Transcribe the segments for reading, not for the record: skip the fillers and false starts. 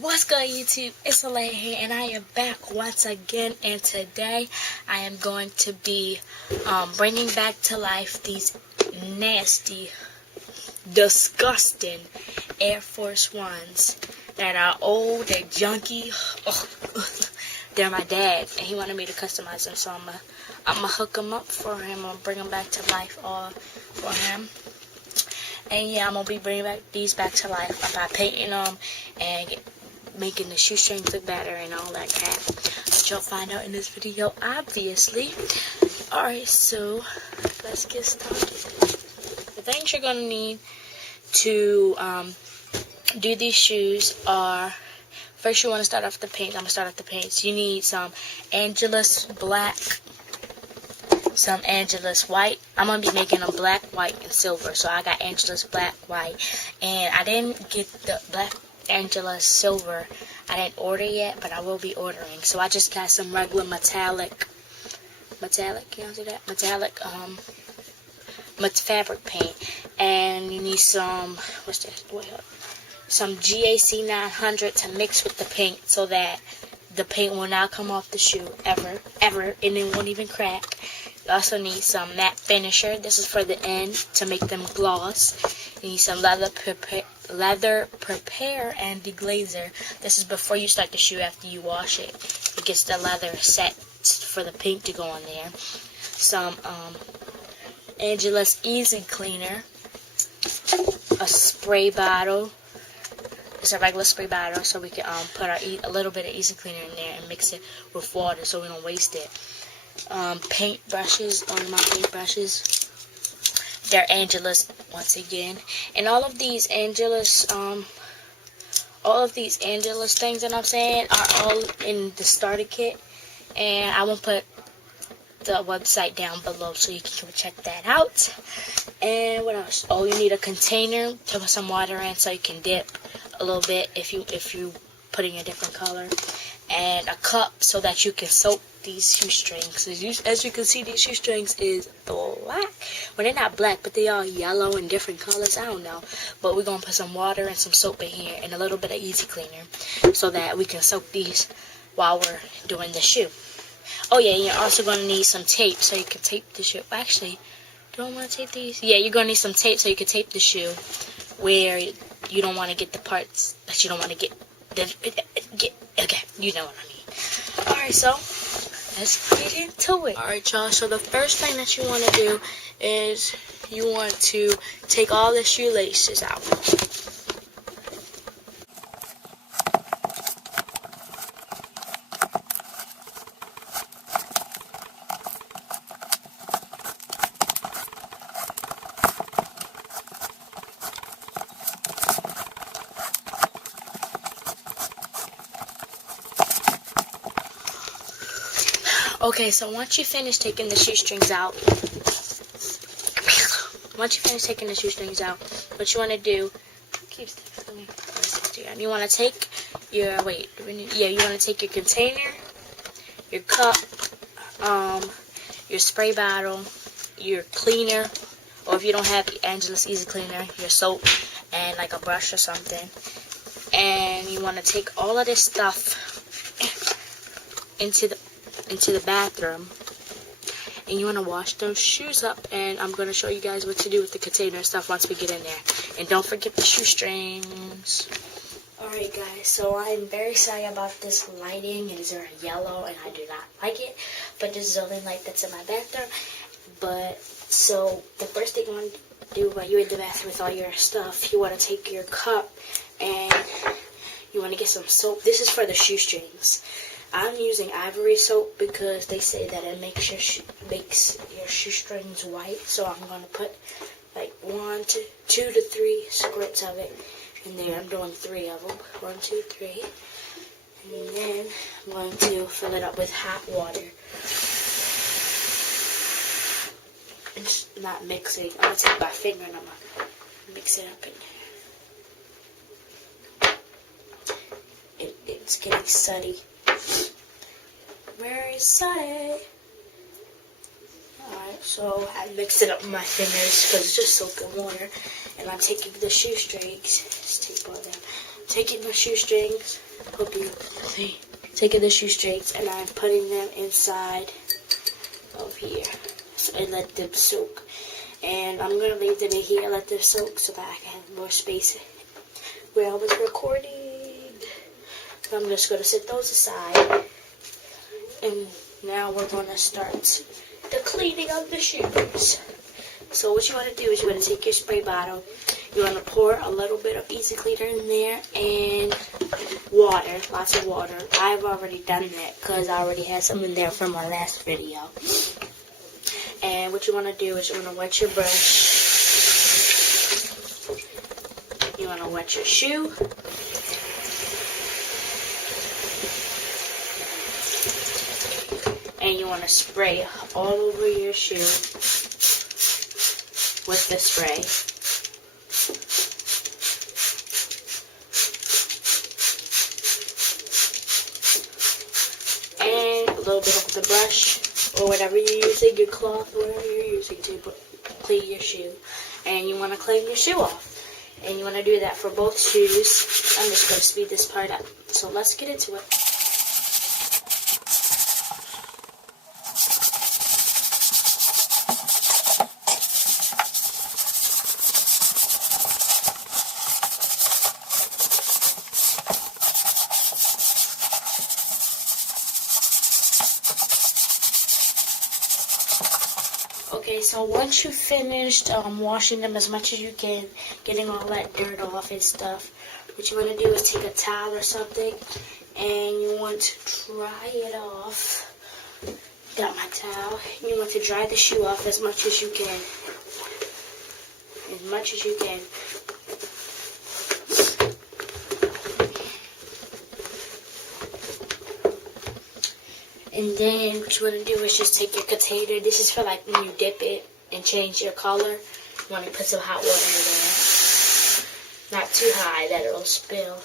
What's good, YouTube? It's Alea here, and I am back once again. And today I am going to be bringing back to life these nasty, disgusting Air Force Ones that are old, they're junky. Oh, they're my dad, and he wanted me to customize them, so I'm gonna hook them up for him. I'm gonna bring them back to life all for him. And yeah, I'm gonna be bringing these back to life by painting them and making the shoestrings look better and all that crap, which you'll find out in this video, obviously. Alright, so let's get started. The things you're gonna need to do these shoes are, first you want to start off the paint. I'm gonna start off the paints. You need some Angelus black, some Angelus white. I'm gonna be making them black, white, and silver. So I got Angelus black, white, and I didn't get the black Angelus silver. I didn't order yet, but I will be ordering. So I just got some regular metallic, can you see that? Metallic fabric paint. And you need some, what's this? Some GAC 900 to mix with the paint so that the paint will not come off the shoe ever, and it won't even crack. You also need some matte finisher. This is for the end to make them gloss. You need some leather prepare and deglazer. This is before you start the shoe after you wash it. It gets the leather set for the paint to go on there. Some Angelus Easy Cleaner. A spray bottle. It's a regular spray bottle, so we can put a little bit of Easy Cleaner in there and mix it with water so we don't waste it. Paint brushes, on my paint brushes. They're Angelus once again, and all of these Angelus things that I'm saying are all in the starter kit, and I will put the website down below so you can check that out. And what else? Oh, you need a container to put some water in so you can dip a little bit if you putting a different color, and a cup so that you can soak these shoestrings. As you can see, these shoestrings is black. Well, they're not black, but they are yellow and different colors. I don't know, but we're gonna put some water and some soap in here and a little bit of Easy Cleaner so that we can soak these while we're doing the shoe. Oh yeah, you're also gonna need some tape so you can tape the shoe. Actually, do I want to tape these? Yeah, you're gonna need some tape so you can tape the shoe where you don't want to get the parts that you don't want to get. Okay, you know what I mean. Alright, so let's get into it. Alright, y'all, so the first thing that you want to do is you want to take all the shoelaces out. Okay, so once you finish taking the shoestrings out, what you want to do, you want to take your, you want to take your container, your cup, your spray bottle, your cleaner, or if you don't have the Angelus Easy Cleaner, your soap, and like a brush or something, and you want to take all of this stuff into the bathroom, and you want to wash those shoes up, and I'm going to show you guys what to do with the container and stuff once we get in there. And don't forget the shoestrings. Alright guys, so I'm very sorry about this lighting. It is very yellow and I do not like it, but this is the only light that's in my bathroom. But so the first thing you want to do while you're in the bathroom with all your stuff, you want to take your cup and you want to get some soap. This is for the shoestrings. I'm using Ivory soap because they say that it makes your shoestrings white. So I'm going to put like 2 to 3 squirts of it in there. I'm doing 3 of them. 1, 2, 3. And then I'm going to fill it up with hot water. It's not mixing. I'm going to take my finger and I'm going to mix it up in there. It's getting sunny. Very sunny. Alright, so I mixed it up with my fingers because it's just soaking water. And I'm taking the shoestrings, just tape all them, taking the shoestrings. Hope you see. Taking the shoestrings and I'm putting them inside of here and let them soak. And I'm gonna leave them in here, let them soak so that I can have more space where I was recording. So I'm just gonna set those aside. And now we're gonna start the cleaning of the shoes. So what you want to do is you want to take your spray bottle. You want to pour a little bit of Easy Cleaner in there and water, lots of water. I've already done that because I already had some in there from my last video. And what you want to do is you want to wet your brush. You want to wet your shoe. And you want to spray all over your shoe with the spray. And a little bit of the brush or whatever you're using, your cloth, whatever you're using to clean your shoe. And you want to clean your shoe off. And you want to do that for both shoes. I'm just going to speed this part up. So let's get into it. Okay, so once you've finished washing them as much as you can, getting all that dirt off and stuff, what you want to do is take a towel or something, and you want to dry it off. Got my towel. You want to dry the shoe off as much as you can. As much as you can. And then what you want to do is just take your container. This is for like when you dip it and change your color. You want to put some hot water in there. Not too high that it'll spill.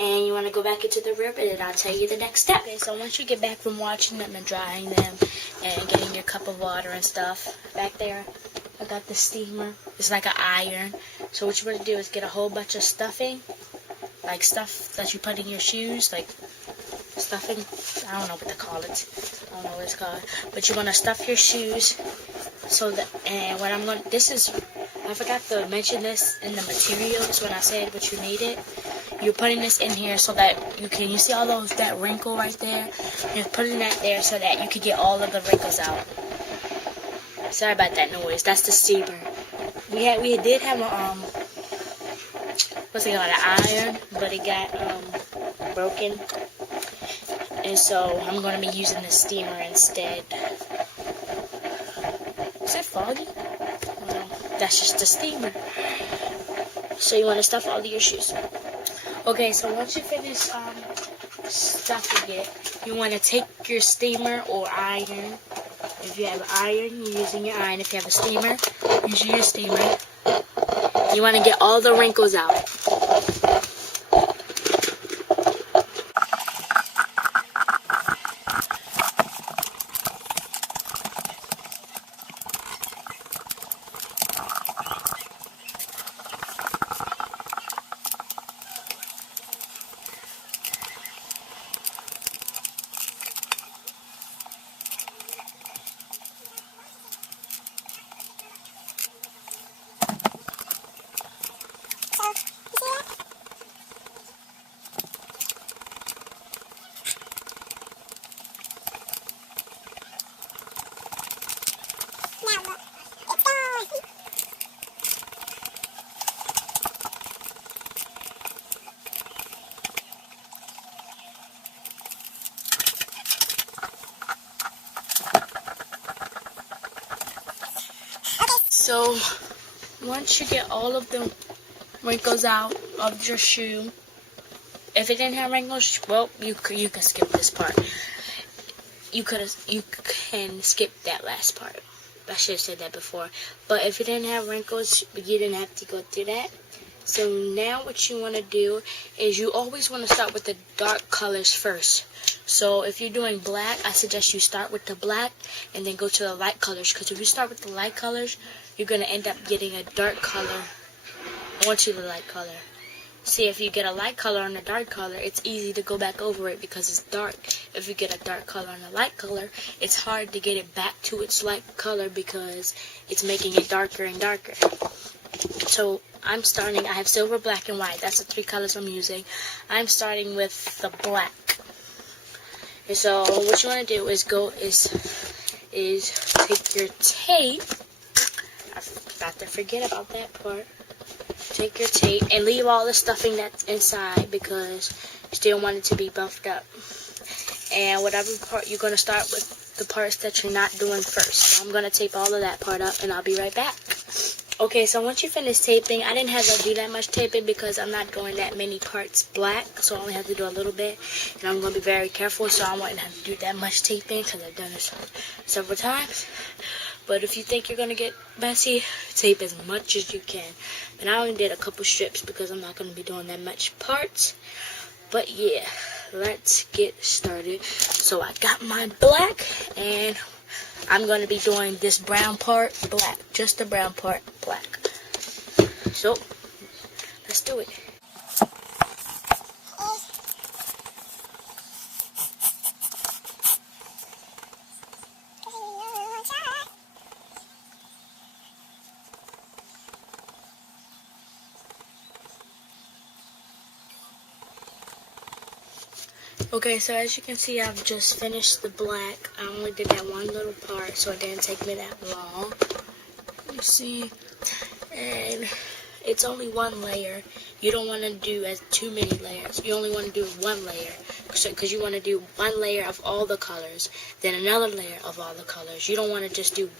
And you want to go back into the rib and then I'll tell you the next step. Okay, so once you get back from washing them and drying them and getting your cup of water and stuff, back there I got the steamer. It's like an iron. So what you want to do is get a whole bunch of stuffing. Like stuff that you put in your shoes, like stuffing, I don't know what to call it. I don't know what it's called. But you want to stuff your shoes so that, and what I'm going to, this is, I forgot to mention this in the materials when I said what you needed. You're putting this in here so that you see all those, that wrinkle right there? You're putting that there so that you can get all of the wrinkles out. Sorry about that noise. That's the steamer. We did have a, what's it called, an iron, but it got, broken. And so I'm going to be using the steamer instead. Is it foggy? No, that's just the steamer. So you want to stuff all of your shoes. Okay, so once you finish stuffing it, you want to take your steamer or iron. If you have iron, you're using your iron. If you have a steamer, using your steamer. You want to get all the wrinkles out. So once you get all of the wrinkles out of your shoe, if it didn't have wrinkles, well, you can skip this part. You can skip that last part. I should have said that before. But if it didn't have wrinkles, you didn't have to go through that. So now what you want to do is you always want to start with the dark colors first. So if you're doing black, I suggest you start with the black and then go to the light colors. Because if you start with the light colors, you're going to end up getting a dark color onto the light color. See, if you get a light color on a dark color, it's easy to go back over it because it's dark. If you get a dark color on a light color, it's hard to get it back to its light color because it's making it darker and darker. So I'm starting, I have silver, black, and white. That's the 3 colors I'm using. I'm starting with the black. And so what you want to do is take your tape. I forgot to forget about that part. Take your tape and leave all the stuffing that's inside because you still want it to be buffed up. And whatever part, you're going to start with the parts that you're not doing first. So I'm going to tape all of that part up and I'll be right back. Okay, so once you finish taping, I didn't have to do that much taping because I'm not doing that many parts black. So I only have to do a little bit. And I'm going to be very careful so I won't have to do that much taping because I've done it several times. But if you think you're going to get messy, tape as much as you can. And I only did a couple strips because I'm not going to be doing that much parts. But yeah, let's get started. So I got my black, and I'm going to be doing this brown part black. Just the brown part black. So, let's do it. Okay, so as you can see, I've just finished the black. I only did that one little part, so it didn't take me that long. You see, and it's only one layer. You don't want to do too many layers. You only want to do one layer, because you want to do one layer of all the colors, then another layer of all the colors. You don't want to just do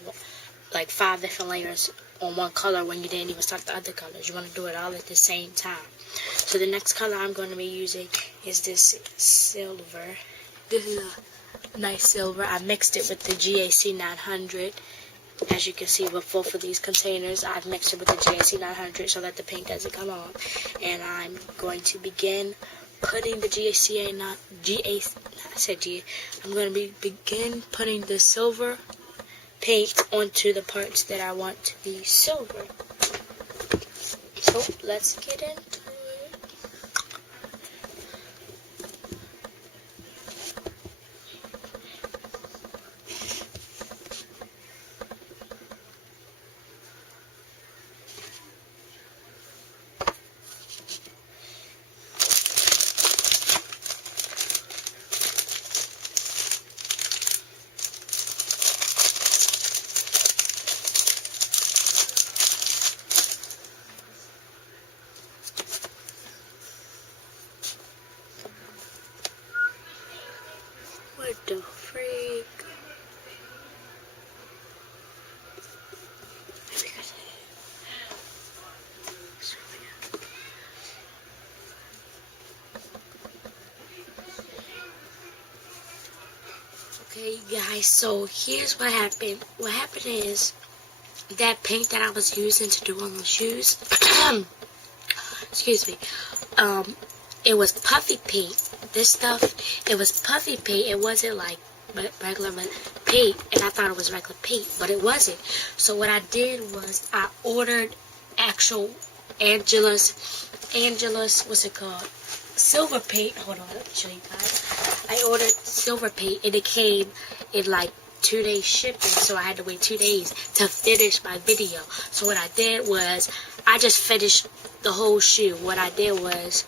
like 5 different layers on one color when you didn't even start the other colors. You want to do it all at the same time. So the next color I'm going to be using is this silver. This is a nice silver. I mixed it with the GAC 900. As you can see with both of these containers, I've mixed it with the GAC 900 so that the paint doesn't come off. And I'm going to begin putting the I'm going to begin putting the silver paint onto the parts that I want to be silver. So let's get into it. What the freak? Okay, guys, so here's what happened. What happened is that paint that I was using to do on the shoes, excuse me, it was puffy paint. This stuff, it was puffy paint. It wasn't like regular paint, and I thought it was regular paint, but it wasn't. So what I did was I ordered actual Angelus, what's it called? Silver paint. Hold on, let me show you guys. I ordered silver paint, and it came in like 2 days shipping, so I had to wait 2 days to finish my video. So what I did was I just finished the whole shoe. What I did was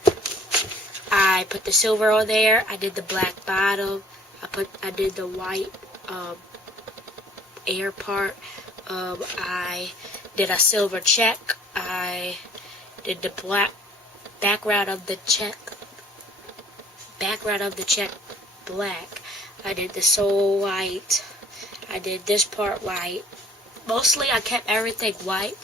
I put the silver on there. I did the black bottom. I did the white air part. I did a silver check. I did the black background of the check. Black. I did the sole white. I did this part white. Mostly I kept everything white.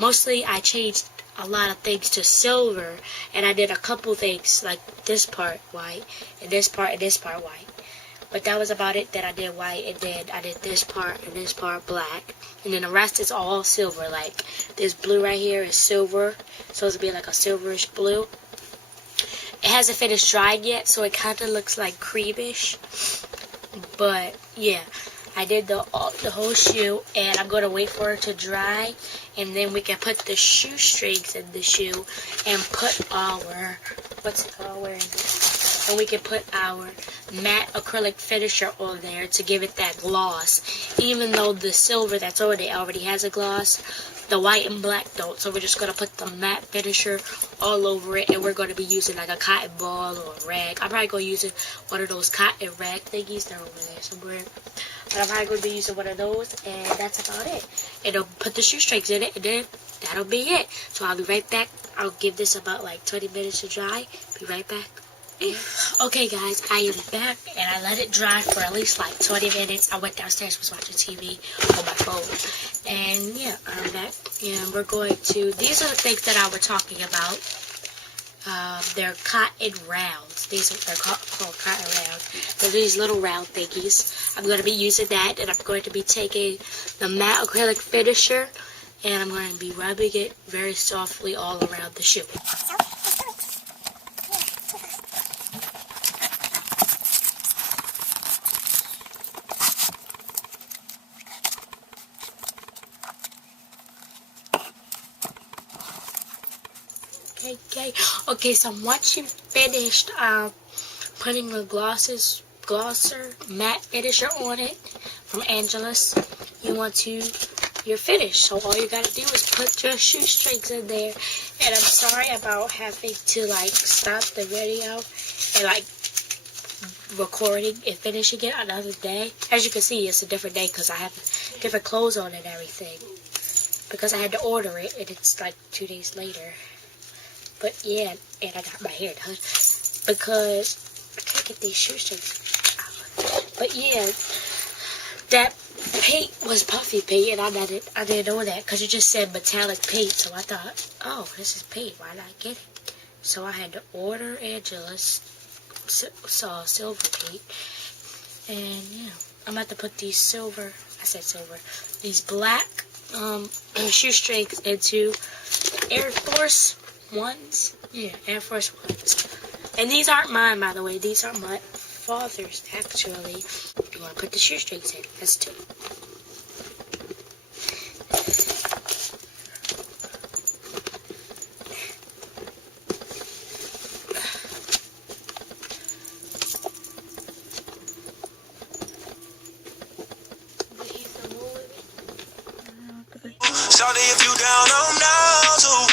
Mostly I changed a lot of things to silver, and I did a couple things like this part white, and this part white. But that was about it that I did white, and then I did this part and this part black, and then the rest is all silver. Like this blue right here is silver, supposed to be like a silverish blue. It hasn't finished drying yet, so it kind of looks like creamish. But yeah, I did the whole shoe, and I'm going to wait for it to dry, and then we can put the shoestrings in the shoe and put our, and we can put our matte acrylic finisher on there to give it that gloss. Even though the silver that's on it already has a gloss, the white and black don't. So we're just going to put the matte finisher all over it, and we're going to be using like a cotton ball or a rag. I'm probably going to use one of those cotton rag thingies. They're over there somewhere. But I'm probably going to be using one of those, and that's about it. And I'll put the shoestrings in it, and then that'll be it. So I'll be right back. I'll give this about like 20 minutes to dry. Be right back. Okay guys, I am back, and I let it dry for at least like 20 minutes. I went downstairs, was watching TV on my phone, and yeah, I'm back, and we're going to, these are the things that I was talking about. They're cotton rounds. They're called cotton rounds. They're these little round thingies. I'm going to be using that, and I'm going to be taking the matte acrylic finisher, and I'm going to be rubbing it very softly all around the shoe. Okay, so once you've finished putting the glosser matte finisher on it from Angelus, you're finished. So all you gotta do is put your shoestrings in there. And I'm sorry about having to like stop the video and like recording and finishing it another day. As you can see, it's a different day because I have different clothes on and everything, because I had to order it, and it's like 2 days later. But yeah, and I got my hair done because I can't get these shoestrings out. But yeah, that paint was puffy paint, and I didn't know that because it just said metallic paint. So I thought, oh, this is paint. Why not get it? So I had to order Angelus silver paint, and yeah, I'm about to put these these black shoestrings into Air Force Ones. Yeah, Air Force Ones. And these aren't mine, by the way. These are my father's, actually. You want to put the shoestrings in. That's two. Sorry if you down, I'm down too.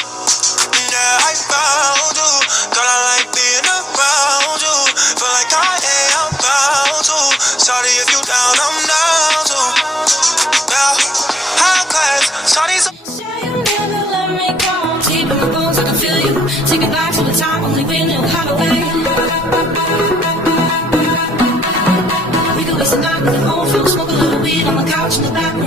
Yeah, I found you. Girl, I like being around you. Feel like I am bound to. Sorry if you down, I'm down too. Yeah, high class. Sorry. Say you never let me go. Deep in my bones, I can feel you. Take it back to the time only we knew how to wait. We could waste the night with an old folks, smoke a little weed on the couch in the back room.